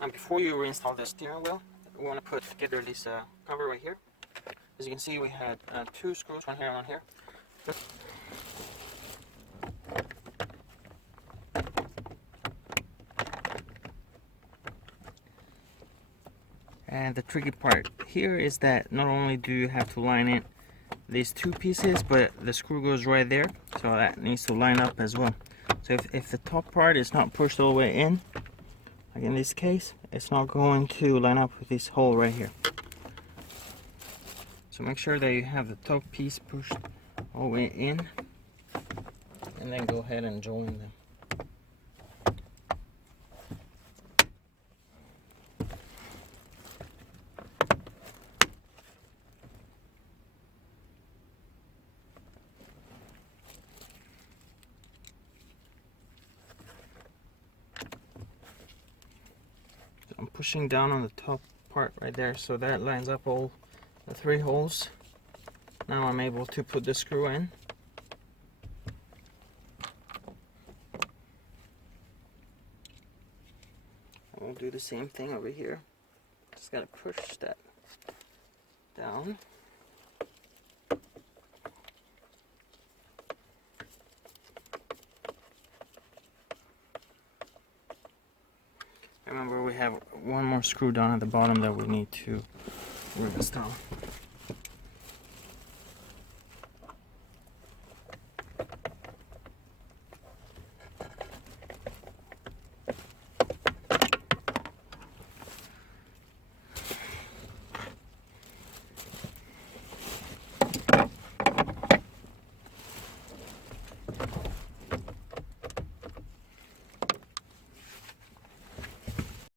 And before you reinstall the steering wheel, we want to put together this cover right here. As you can see, we had 2 screws, one here and one here. And the tricky part here is that not only do you have to line in these 2 pieces, but the screw goes right there, so that needs to line up as well. So if the top part is not pushed all the way in, like in this case, it's not going to line up with this hole right here. So make sure that you have the top piece pushed all the way in, and then go ahead and join them. I'm pushing down on the top part right there, so that lines up all the 3 holes. Now I'm able to put the screw in. We'll do the same thing over here. Just gotta push that down. Remember, we have one more screw down at the bottom that we need to reinstall.